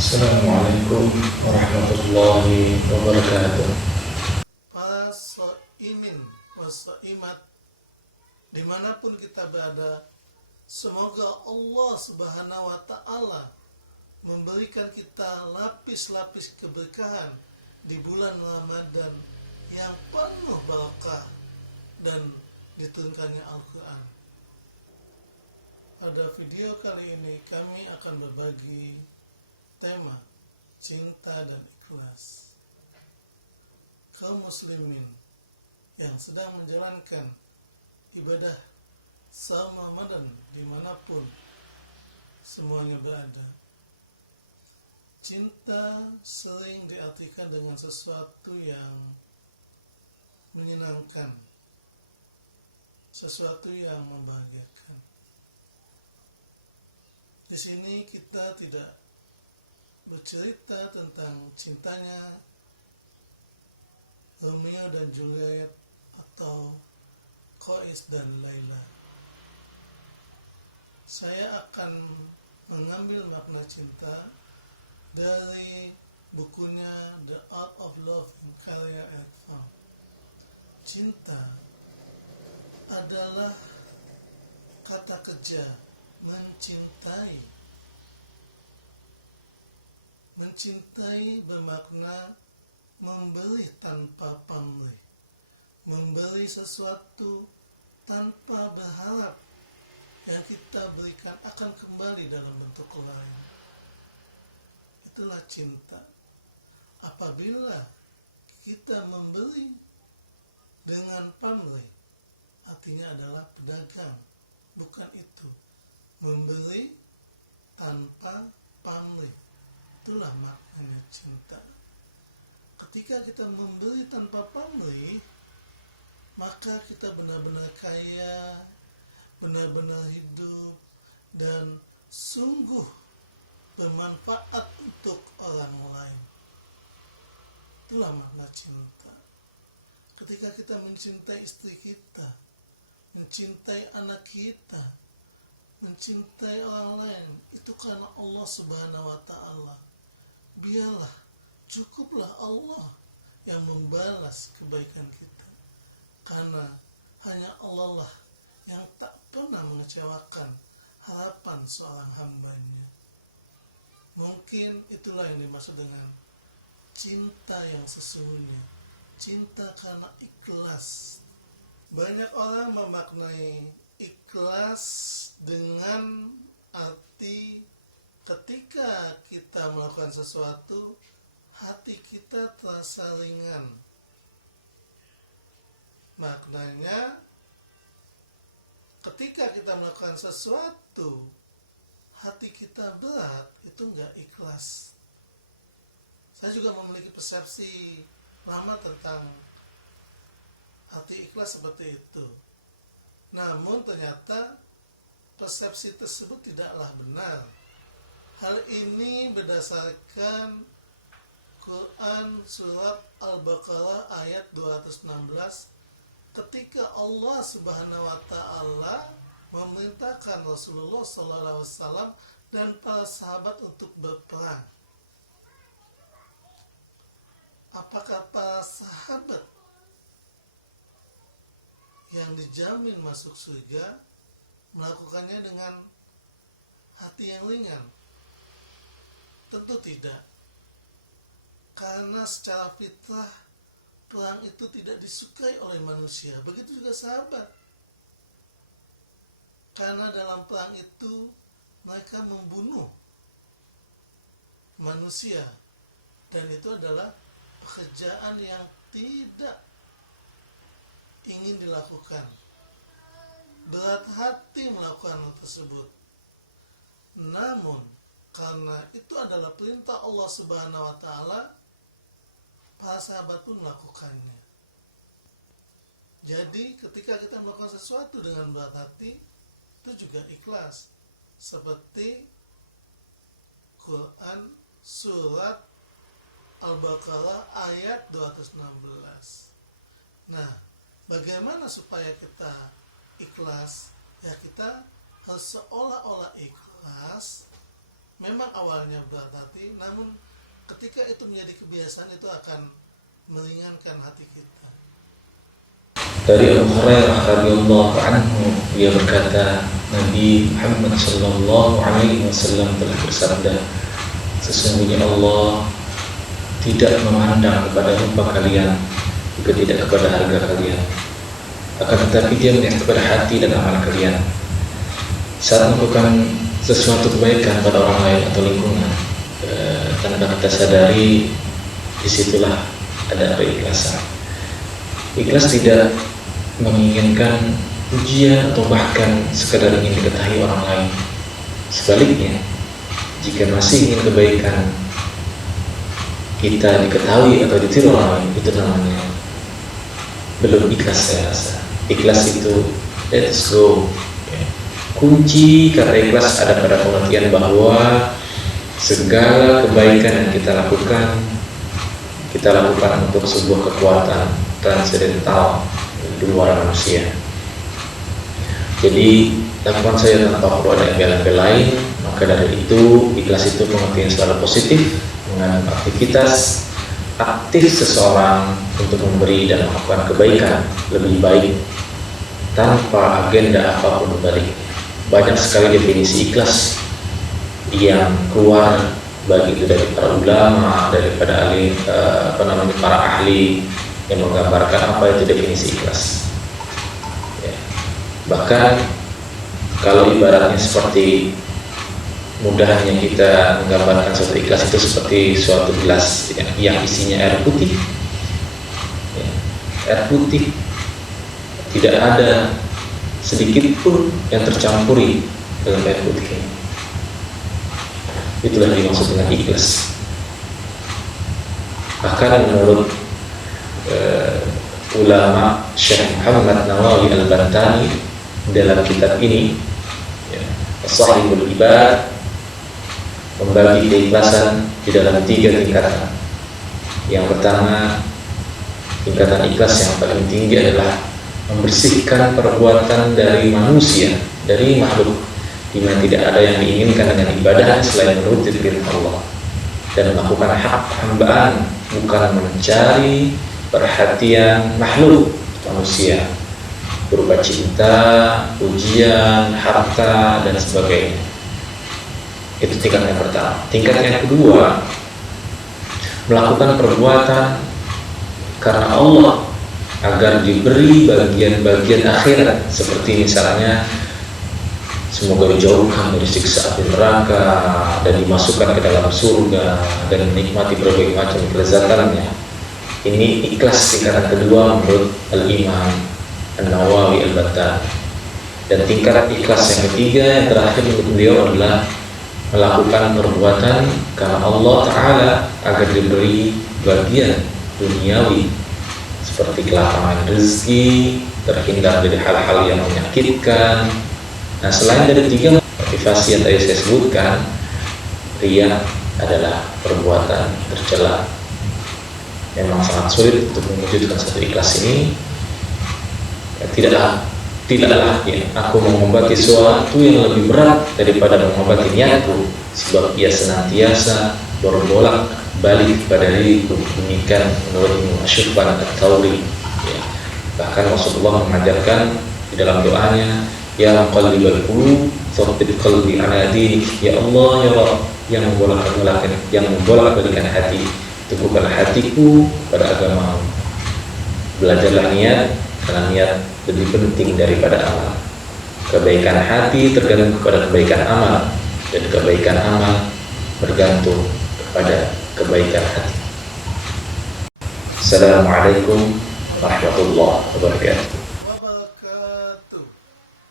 Assalamualaikum warahmatullahi wabarakatuh. Para so'imin waso'imat dimanapun kita berada, semoga Allah Subhanahu wa Ta'ala memberikan kita lapis-lapis keberkahan di bulan Ramadan yang penuh barokah dan diturunkannya Al-Quran. Pada video kali ini kami akan berbagi tema cinta dan ikhlas. Kaum muslimin yang sedang menjalankan ibadah saum Ramadan dimanapun semuanya berada, cinta sering diartikan dengan sesuatu yang menyenangkan, sesuatu yang membahagiakan. Di sini kita tidak bercerita tentang cintanya Romeo dan Juliet atau Qais dan Laila. Saya akan mengambil makna cinta dari bukunya The Art of Loving karya Erich Fromm. Cinta adalah kata kerja mencintai. Mencintai bermakna memberi tanpa pamrih, memberi sesuatu tanpa berharap yang kita berikan akan kembali dalam bentuk lain. Itulah cinta. Apabila kita memberi dengan pamrih, artinya adalah pedagang. Bukan itu. Memberi tanpa pamrih. Itulah maknanya cinta. Ketika kita memberi tanpa pamrih, maka kita benar-benar kaya, benar-benar hidup, dan sungguh bermanfaat untuk orang lain. Itulah makna cinta. Ketika kita mencintai istri kita, mencintai anak kita, mencintai orang lain, itu karena Allah Subhanahu wa Ta'ala. Biarlah, cukuplah Allah yang membalas kebaikan kita, karena hanya Allah lah yang tak pernah mengecewakan harapan seorang hambanya. Mungkin itulah yang dimaksud dengan cinta yang sesungguhnya, cinta karena ikhlas. Banyak orang memaknai ikhlas dengan arti ketika kita melakukan sesuatu, hati kita terasa ringan. Maknanya, ketika kita melakukan sesuatu, hati kita berat, itu enggak ikhlas. Saya juga memiliki persepsi lama tentang arti ikhlas seperti itu. Namun ternyata persepsi tersebut tidaklah benar. Hal ini berdasarkan Quran surat Al-Baqarah ayat 216, ketika Allah Subhanahu wa Ta'ala memerintahkan Rasulullah SAW dan para sahabat untuk berperang. Apakah para sahabat yang dijamin masuk surga melakukannya dengan hati yang ringan? Tentu tidak. Karena secara fitrah perang itu tidak disukai oleh manusia. Begitu juga sahabat. Karena dalam perang itu mereka membunuh manusia, dan itu adalah pekerjaan yang tidak ingin dilakukan. Berat hati melakukan hal tersebut. Namun karena itu adalah perintah Allah Subhanahu wa Ta'ala, para sahabat pun melakukannya. Jadi ketika kita melakukan sesuatu dengan berat hati, itu juga ikhlas. Seperti Quran surat Al-Baqarah ayat 216. Nah, bagaimana supaya kita ikhlas? Ya, kita harus seolah-olah ikhlas memang awalnya berat hati, namun ketika itu menjadi kebiasaan itu akan meringankan hati kita. Dari Abu Hurairah radhiyallahu anhu, dia berkata, Nabi Muhammad sallallahu alaihi wasallam telah bersabda, sesungguhnya Allah tidak memandang kepada rupa kalian, juga tidak kepada harga kalian, akan tetapi Dia melihat kepada hati dan amal kalian. Saat melakukan sesuatu kebaikan pada orang lain atau lingkungan, tanpa kita sadari, disitulah ada keikhlasan. Ikhlas tidak menginginkan pujian atau bahkan sekadar ingin diketahui orang lain. Sebaliknya, jika masih ingin kebaikan kita diketahui atau ditiru orang lain, itu namanya belum ikhlas. Saya rasa ikhlas itu let's go. Kunci kata ikhlas ada pada pengertian bahwa segala kebaikan yang kita lakukan untuk sebuah kekuatan transendental di luar manusia. Jadi lakukan saja tanpa perlu ada embel-embel lain. Maka dari itu ikhlas itu pengertian secara positif, mengandung aktivitas aktif seseorang untuk memberi dan melakukan kebaikan lebih baik tanpa agenda apapun balik. Banyak sekali definisi ikhlas yang keluar, baik itu dari para ulama, daripada para ahli yang menggambarkan apa itu definisi ikhlas. Ya. Bahkan kalau ibaratnya seperti mudahnya kita menggambarkan suatu ikhlas itu seperti suatu gelas yang isinya air putih. Ya. Air putih tidak ada sedikit pun yang tercampuri dalam air putih. Itulah yang dimaksud dengan ikhlas. Bahkan menurut ulama Syekh Muhammad Nawawi Al-Bantani dalam kitab ini, Shahihul Ibad, membagi keikhlasan di dalam 3 tingkatan. Yang pertama, tingkatan ikhlas yang paling tinggi adalah membersihkan perbuatan dari manusia, dari makhluk, di mana tidak ada yang diinginkan dengan ibadah selain menuruti firman Allah dan melakukan hak hambaan, bukan mencari perhatian makhluk manusia berupa cinta, pujian, harta dan sebagainya. Itu tingkat yang pertama. Tingkat yang kedua, melakukan perbuatan karena Allah agar diberi bagian-bagian akhirat, seperti misalnya semoga dijauhkan dari siksa api neraka dan dimasukkan ke dalam surga dan menikmati berbagai macam kelezatannya. Ini ikhlas tingkatan kedua menurut Al-Imam An-Nawawi Al-Bantani. Dan tingkat ikhlas yang ketiga yang terakhir menurut beliau adalah melakukan perbuatan karena Allah Ta'ala agar diberi bagian duniawi seperti kelapangan rezeki, terhindar dari hal-hal yang menyakitkan. Nah, selain dari 3 motivasi yang tadi saya sebutkan, riya adalah perbuatan tercela. Memang sangat sulit untuk mewujudkan satu ikhlas ini. Tidaklah ya, aku mengobati sesuatu yang lebih berat daripada mengobati niatku, sebab ia senantiasa berbolak balik pada diriku, demikian menurut Syufan At-Tawri. Ya. Bahkan Rasulullah mengajarkan di dalam doanya, ya muqallibal qulub tsabbit qalbi ala dinik, ya Allah ya Rabb, yang membolak-balikan hati, teguhkan hatiku pada agamamu. Belajarlah niat, karena niat lebih penting daripada amal. Kebaikan hati tergantung kepada kebaikan amal, dan kebaikan amal bergantung kepada kebaikan hati. Assalamualaikum warahmatullahi wabarakatuh.